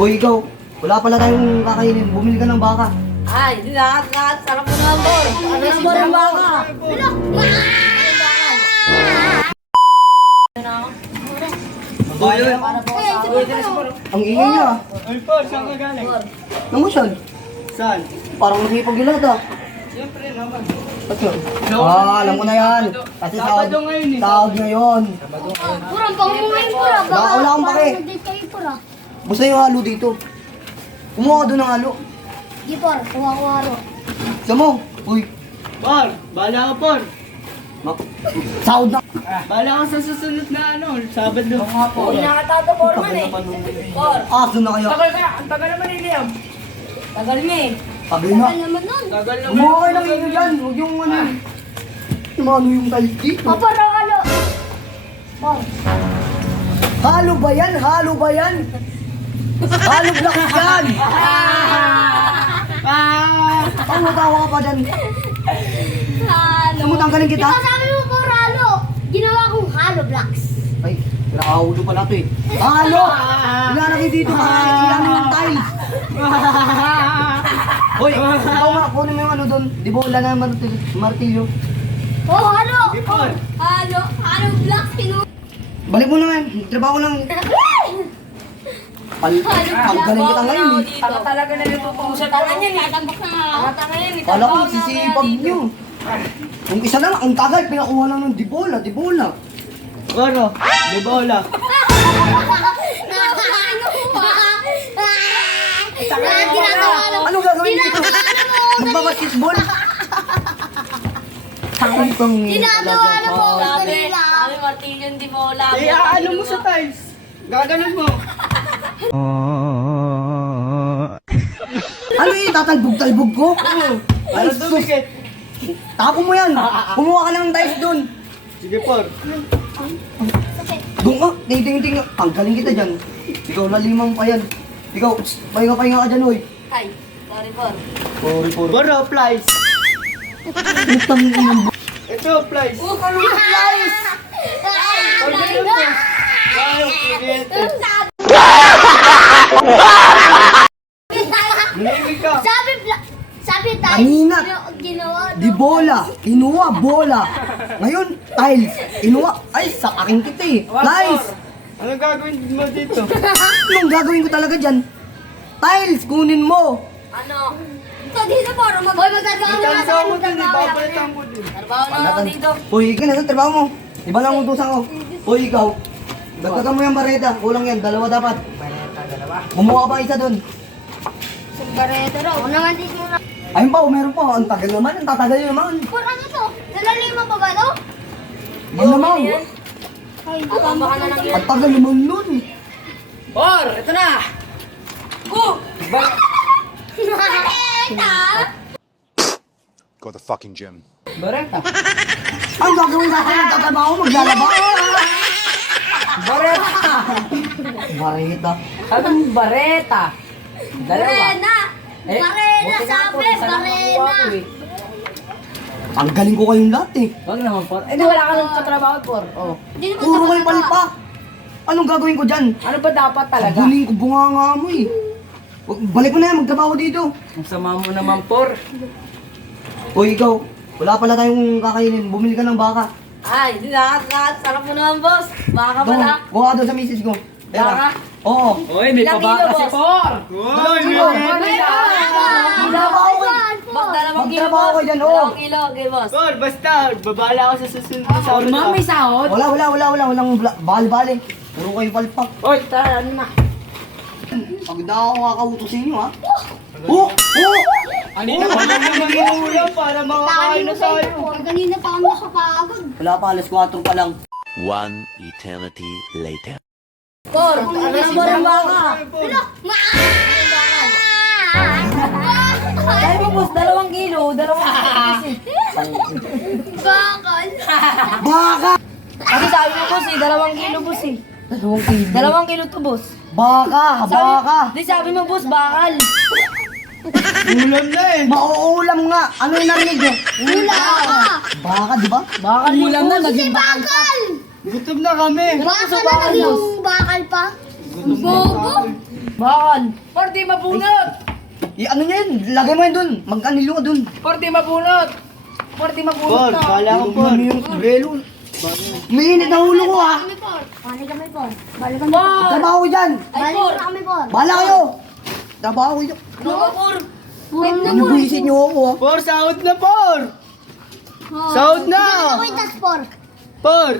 Uy, ikaw. Wala pala tayong kakainin. Bumili ka ng baka. Ay, lahat. Sarap mo naman, Bor. Ano na, Bor, ang baka? Uy, Para po sa ang ingay niya. Ay, Por, saan ka galing? Namasyal. Saan? Parang nakipag-ilad ah. Siyempre naman. Ba't yun? Alam ko na yan. Kasi Sabado ngayon eh. sahod ngayon. Purang pangungayin pura. Wala akong pake. Nandito kayo pura. Basta yung halo dito. Kumuha ka doon ng halo. Di por, kuha ko haro. Sa mo. Uy. Por, bahala ka, Por. Sahod na. Bahala ka sa susunod na Sabado. Hindi nakatato, Bor, man eh. Bor, Doon na kayo. Ang tagal naman ni Liam. tagal mo eh. Sabi na. Ano naman nun? Tagal naman. Kumuha kayo ng inyo dyan. Huwag yung ano. Yung ano yung tiles dito. Para halo. Por. Halo ba yan? Halo ba yan? Halo black yan! Ang matawa ka pa dyan. Halo. Sumutanggalin kita. Ikaw sabi mo por halo. Ginawa kong halo blocks. Ay, nakahulog pala ito eh. Halo! Ilalagay dito kasi ilan yung tiles. Hoy, ikaw nga, kunin mo yung ano doon. Di ba wala na martilyo? Oh, halo. Por. Halo. Halo blocks. Balik mo naman. Trabaho lang. Paggaling kita ngayon eh. Tanga talaga na natutuwa sa tangan yan eh. Tatambak na nga. Tanga tanga yan eh. Kala ko sisipag nyo. Yung isa lang, ang tagal, pinakuha lang ng dibola. Poro, di bola. Ano gagawin dito? Magbabasketball? Takot pang Ginagawa na po ako Sabi, kanila. sabi martilyo hindi mo wala. Ano mo sa tiles? Gaganon mo. Ano yun? Tatalbog-talbog ko? Ay, Ano sus! dumikit? Tapo mo yan! Kumuha ka ng tiles doon! Sige, Por. Doon ka! Ting-ting-ting! Tanggalin kita dyan! Ikaw lalimang pa yan! Ikaw, pahinga ka dyan, hoy! Ay, sorry, Bor. Sorry. Poro, flies. Utang inang Ito, flies. guys! Pagganon mo. Ayaw, kuryente. Nanimig ka. Sabi tayo. Kanina. Ginawa. Di bola! Inuwa, bola! Ngayon, tiles! Inuwa! Ay, sa akin kita eh! Tiles! Anong gagawin mo dito? Anong gagawin ko talaga dyan? Tiles! Kunin mo! Ano? Ito dito por. Hoy, magtatrabaho na Itansaw tayo. mo din, ibabalitan ko din. Trabaho na ako dito. Uy, ikaw nasa trabaho mo. Iba lang ang utusan ko. Uy, ikaw. Dagdagan mo yung bareta. Kulang yan. Dalawa dapat. Bumuha ka pa isa doon. Bareta raw. Ano naman dito na. Ayun pa, meron pa. Ang tagal naman. Ang tatagal naman. Por, ano to? Nalalima pa ba to? Yan naman. Ay, Tama ka na lang yan. Ang tagal naman nun. Bor, ito na. Go! Bareta! Go to the fucking gym. Bareta. Ang gagawin natin ng tatrabaho, maglalaba. Bareta! Bareta. Anong bareta? Barena! Eh, Barena, sabi! Barena! Ang galing ko kayong lahat eh. Wag naman, Por. Eh, di wala ka nang katrabaho, Por. Oh. Hindi naman Puro kayo dapat palpak. Anong gagawin ko dyan? Ano ba dapat talaga? Guling ko bunganga mo eh. Balik mo na yan, magtrabaho dito. Ang sama mo naman, Por. Uy, ikaw. Wala pala tayong kakainin. Bumili ka ng baka. Ay, lahat. Sarap mo naman, boss. Baka pala. Kuha ka doon sa misis ko. Baka? Oo. Hoy, may Ilang pabaka kilo, si boss? Por. Hoy, may Magtrabaho ko. Bak, dalawang kilo, Magtrabaho boss. ko dyan, oo. Dalawang kilo, okay, boss. Por, basta. Babala ako sa susunod na Por, Sabado. ma'am, may sahod. Walang bali-bali. Puro kayo palpak. Oy, tara, ano na? Pag na ako kakautusin nyo ha. Oh! Kanina pa naman ulam para makakain na tayo. Por, kanina pa ako nakapagod. Wala pa, alas 4 pa lang. One eternity later. Por, ano na ba ang baka? Dahil mo, boss, 2 kilo. 2 kilo kasi. Bakal. Baka! Kasi sabi mo, boss, 2 kilo, boss, eh. 2 kilo to, boss. Baka! Di sabi mo, boss, bakal. Ulam na eh. Mauulam nga! Ano yung narinig nyo? Hula ka. Baka, di ba? Bakal mo lang na, naging bakal. Bakal. Gutom na kami. Bakal na naging bakal pa. Bobo. Mahal. Por, di mabunot. Ano niya yun? Lagay mo yan dun. Magkanilo ka dun. Por, di mabunot. Por, di mabunot Por, na. kala ko por. Ano yung relo? Umiinit na ulo ko ha. Balik kami po. Balik kami. Por. Trabaho ko dyan. Balik na kami po. Bahala kayo. Trabaho ko dyan. Por. Ano buwisit niyo ako ha? Por, sahod na por! Sahod na! Bigyan mo yung task por. Por!